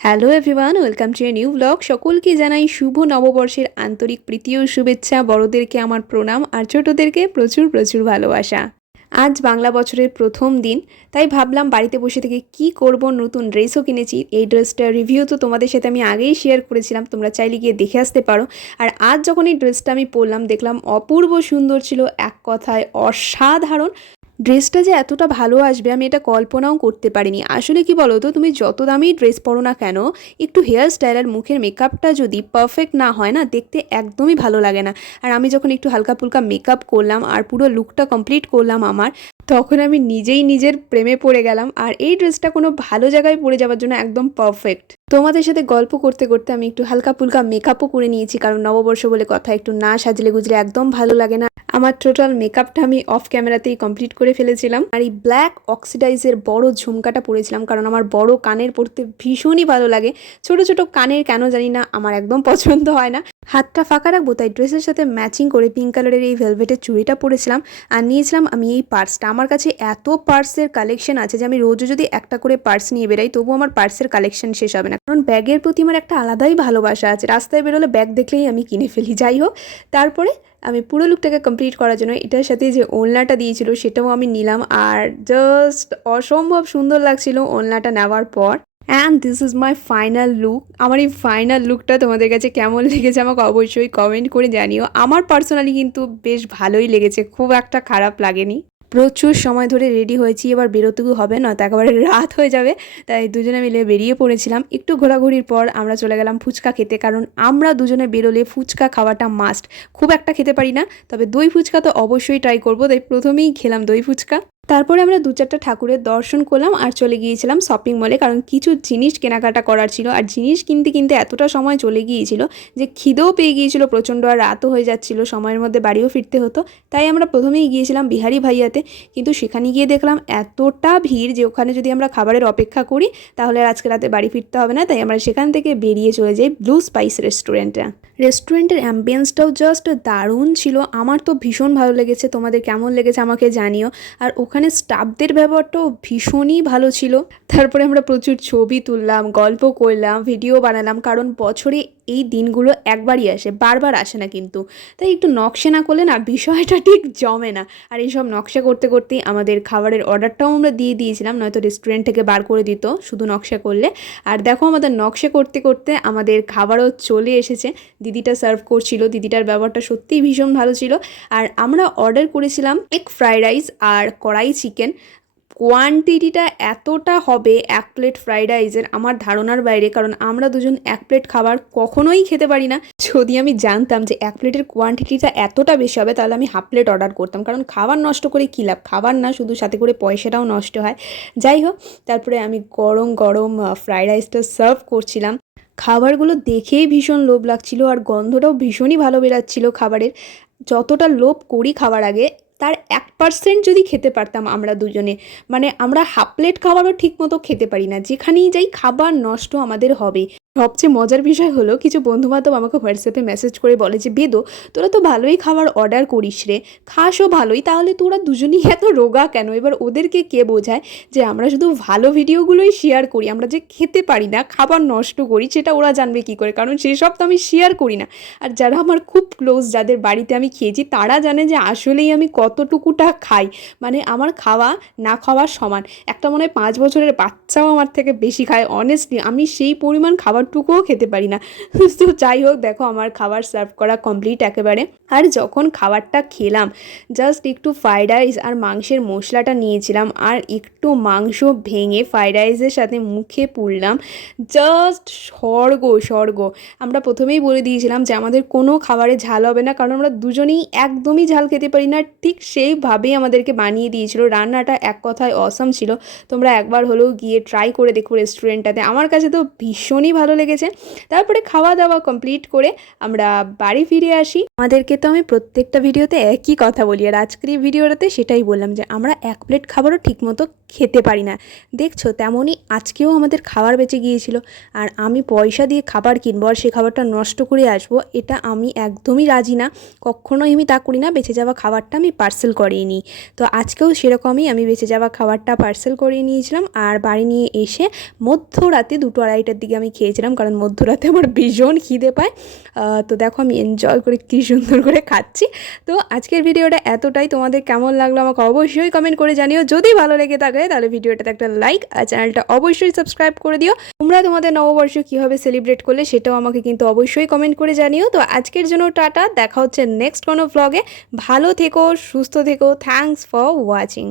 Hello everyone welcome to a new blog সকলকে জানাই শুভ নববর্ষের আন্তরিক প্রীতি ও শুভেচ্ছা। বড়দেরকে আমার প্রণাম আর ছোটদেরকে প্রচুর প্রচুর ভালোবাসা। আজ বাংলা বছরের প্রথম দিন, তাই ভাবলাম বাড়িতে বসে থেকে কি করব, নতুন ড্রেসও কিনেছি। এই ড্রেসটার রিভিউ তো তোমাদের সাথে আমি আগেই শেয়ার করেছিলাম, তোমরা চাইলে গিয়ে দেখে আসতে পারো। আর আজ যখন এই ড্রেসটা আমি পরলাম, দেখলাম অপূর্ব সুন্দর ছিল, এক কথায় অসাধারণ। ড্রেসটা যে এতটা ভালো আসবে, আমি এটা কল্পনাও করতে পারিনি। আসলে কি বলো তো তুমি যত দামি ড্রেস পরো না কেন, একটু হেয়ার স্টাইল আর মুখের মেকআপটা যদি পারফেক্ট না হয় না, দেখতে একদমই ভালো লাগে না। আর আমি যখন একটু হালকা ফুলকা মেকআপ করলাম আর পুরো লুকটা কমপ্লিট করলাম আমার, তখন আমি নিজেই নিজের প্রেমে পড়ে গেলাম। আর এই ড্রেসটা কোনো ভালো জায়গায় পরে যাওয়ার জন্য একদম পারফেক্ট তোমাদের সাথে গল্প করতে করতে আমি একটু হালকা ফুলকা মেকআপও করে নিয়েছি, কারণ নববর্ষ বলে কথা, একটু না সাজলে গুজলে একদম ভালো লাগে না। আমার টোটাল মেকআপটা আমি অফ ক্যামেরাতেই কমপ্লিট করে ফেলেছিলাম। আর এই ব্ল্যাক অক্সিডাইজের বড় ঝুমকাটা পরেছিলাম, কারণ আমার বড় কানের পরতে ভীষণই ভালো লাগে। ছোট ছোট কানের কেন জানি না, আমার একদম পছন্দ হয় না। হাতটা ফাঁকা রাখব, তাই ড্রেসের সাথে ম্যাচিং করে পিঙ্ক কালারের এই ভেলভেটের চুড়িটা পরেছিলাম আর নিয়েছিলাম আমি এই পার্সটা আমার কাছে এত পার্সের কালেকশন আছে যে আমি রোজও যদি একটা করে পার্স নিয়ে বেরাই তবু আমার পার্সের কালেকশন শেষ হবে না। কারণ ব্যাগের প্রতি আমার একটা আলাদাই ভালোবাসা আছে। রাস্তায় বেরোলে ব্যাগ দেখলেই আমি কিনে ফেলি। যাই হোক, তারপরে আমি পুরো লুকটাকে কমপ্লিট করার জন্য এটার সাথে যে ওলনাটা দিয়েছিল, সেটাও আমি নিলাম। আর জাস্ট অসম্ভব সুন্দর লাগছিল ওলনাটা নেওয়ার পর। And this is my final look আমার এই ফাইনাল লুকটা তোমাদের কাছে কেমন লেগেছে আমাকে অবশ্যই কমেন্ট করে জানিও। আমার পার্সোনালি কিন্তু বেশ ভালোই লেগেছে, খুব একটা খারাপ লাগেনি। প্রচুর সময় ধরে রেডি হয়েছি, এবার বেরোতেও হবে না তো একেবারে রাত হয়ে যাবে। তাই দুজনে মিলে বেরিয়ে পড়েছিলাম। একটু ঘোরাঘুরির পর আমরা চলে গেলাম ফুচকা খেতে, কারণ আমরা দুজনে বেরোলে ফুচকা খাওয়াটা মাস্ট খুব একটা খেতে পারি না, তবে দই ফুচকা তো অবশ্যই ট্রাই করব। তাই প্রথমেই খেলাম দই ফুচকা। তারপরে আমরা দু চারটা ঠাকুরের দর্শন করলাম আর চলে গিয়েছিলাম শপিং মলে কারণ কিছু জিনিস কেনাকাটা করার ছিল। আর জিনিস কিনতে কিনতে এতটা সময় চলে গিয়েছিল যে খিদেও পেয়ে গিয়েছিল, প্রচণ্ড আর রাতও হয়ে যাচ্ছিল, সময়ের মধ্যে বাড়িও ফিরতে হতো। তাই আমরা প্রথমেই গিয়েছিলাম বিহারি ভাইয়াতে, কিন্তু সেখানে গিয়ে দেখলাম এতটা ভিড় যে ওখানে যদি আমরা খাবারের অপেক্ষা করি, তাহলে আজকে রাতে বাড়ি ফিরতে হবে না। তাই আমরা সেখান থেকে বেরিয়ে চলে যাই ব্লু স্পাইস রেস্টুরেন্টে রেস্টুরেন্টের অ্যাম্বিয়েন্সটাও জাস্ট দারুণ ছিল। আমার তো ভীষণ ভালো লেগেছে। তোমাদের কেমন লেগেছে আমাকে জানিও। আর ওখানে স্টাফদের ব্যবহারটাও ভীষণই ভালো ছিল। তারপরে আমরা প্রচুর ছবি তুললাম, গল্প করলাম ভিডিও বানালাম, কারণ বছরে এই দিনগুলো একবারই আসে, বারবার আসে না কিন্তু। তাই একটু নকশা না করলে না বিষয়টা ঠিক জমে না। আর এইসব নকশা করতে করতেই আমাদের খাবারের অর্ডারটাও আমরা দিয়ে দিয়েছিলাম, নয়তো রেস্টুরেন্ট থেকে বার করে দিত শুধু নকশা করলে। আর দেখো আমাদের নকশা করতে করতে আমাদের খাবারও চলে এসেছে। দিদিটা সার্ভ করছিল, দিদিটার ব্যবহারটা সত্যিই ভীষণ ভালো ছিল। আর আমরা অর্ডার করেছিলাম এক ফ্রাইড রাইস আর কড়াই চিকেন কোয়ান্টিটিটা এতটা হবে এক প্লেট ফ্রাইড রাইসের আমার ধারণার বাইরে, কারণ আমরা দুজন এক প্লেট খাবার কখনোই খেতে পারি না। যদি আমি জানতাম যে এক প্লেটের কোয়ান্টিটিটা এতটা বেশি হবে, তাহলে আমি হাফ প্লেট অর্ডার করতাম। কারণ খাবার নষ্ট করে কী লাভ? খাবার না, শুধু সাথে করে পয়সাটাও নষ্ট হয়। যাই হোক, তারপরে আমি গরম গরম ফ্রাইড রাইসটা সার্ভ করছিলাম। খাবারগুলো দেখেই ভীষণ লোভ লাগছিল, আর গন্ধটাও ভীষণই ভালো বেরাচ্ছিল খাবারের। যতটা লোভ করি খাবার আগে তার এক পার্সেন্ট যদি খেতে পারতাম আমরা দুজনে। মানে আমরা হাফ প্লেট খাবারও ঠিক মতো খেতে পারি না। যেখানেই যাই খাবার নষ্ট আমাদের হবে। সবচেয়ে মজার বিষয় হলো কিছু বন্ধুবান্ধব আমাকে হোয়াটসঅ্যাপে মেসেজ করে বলে যে, বেদো, তোরা তো ভালোই খাবার অর্ডার করিস রে। খাসও ভালোই। তাহলে তোরা দুজনেই এত রোগা কেন? এবার ওদেরকে কে বোঝায় যে, আমরা শুধু ভালো ভিডিওগুলোই শেয়ার করি। আমরা যে খেতে পারি না, খাবার নষ্ট করি, সেটা ওরা জানবে কী করে? কারণ সেসব তো আমি শেয়ার করি না। আর যারা আমার খুব ক্লোজ যাদের বাড়িতে আমি খেয়েছি, তারা জানে যে, আসলেই আমি কতটুকুটা খাই। মানে আমার খাওয়া না খাওয়ার সমান। একটা মনে হয় পাঁচ বছরের বাচ্চাও আমার থেকে বেশি খায়। অনেস্টলি আমি সেই পরিমাণ খাবারটুকুও খেতে পারি না। তো যাই হোক, দেখো আমার খাবার সার্ভ করা কমপ্লিট একেবারে। আর যখন খাবারটা খেলাম জাস্ট একটু ফ্রাইড রাইস আর মাংসের মশলাটা নিয়েছিলাম আর একটু মাংস ভেঙে ফ্রাইড রাইসের সাথে মুখে পুড়লাম জাস্ট স্বর্গ স্বর্গ। আমরা প্রথমেই বলে দিয়েছিলাম যে আমাদের কোনো খাবারে ঝাল হবে না, কারণ আমরা দুজনেই একদমই ঝাল খেতে পারি না। ঠিক সেইভাবেই আমাদেরকে বানিয়ে দিয়েছিল। রান্নাটা এক কথায় অসম ছিল। তোমরা একবার হলেও গিয়ে ট্রাই করে দেখো রেস্টুরেন্টটাতে আমার কাছে তো ভীষণই ভালো লেগেছে। তারপরে খাওয়া দাওয়া কমপ্লিট করে আমরা বাড়ি ফিরে আসি। আমাদেরকে তো আমি প্রত্যেকটা ভিডিওতে একই কথা বলি, আর আজকের এই ভিডিওটাতে সেটাই বললাম যে আমরা এক প্লেট খাবারও ঠিকমতো খেতে পারি না। দেখছ, তেমনই আজকেও আমাদের খাবার বেঁচে গিয়েছিল, আর আমি পয়সা দিয়ে খাবার কিনবো আর সে খাবারটা নষ্ট করে আসব, এটা আমি একদমই রাজি না। কখনোই আমি তা করি না, বেঁচে যাওয়া খাবারটা আমি পার্সেল করিয়ে নিই। তো আজকেও সেরকমই আমি বেঁচে যাওয়া খাবারটা পার্সেল করিয়ে নিয়েছিলাম, আর বাড়ি নিয়ে এসে মধ্যরাতে দুটো আড়াইটার দিকে আমি খেয়েছিলাম, কারণ মধ্যরাতে আমার ভীষণ খিদে পায়। তো দেখো আমি এনজয় করে কী সুন্দর করে খাচ্ছি। তো আজকের ভিডিওটা এতটাই। তোমাদের কেমন লাগল আমাকে অবশ্যই কমেন্ট করে জানিও। যদি ভালো লেগে থাকে, তাহলে ভিডিওটাতে একটা লাইক আর চ্যানেলটা অবশ্যই সাবস্ক্রাইব করে দিও। তোমরা তোমাদের নববর্ষ কীভাবে সেলিব্রেট করলে, সেটাও আমাকে কিন্তু অবশ্যই কমেন্ট করে জানিও। তো আজকের জন্য টাটা। দেখা হচ্ছে নেক্সট কোনো ব্লগে ভালো থেকো, সুস্থ থেকো। Thanks for watching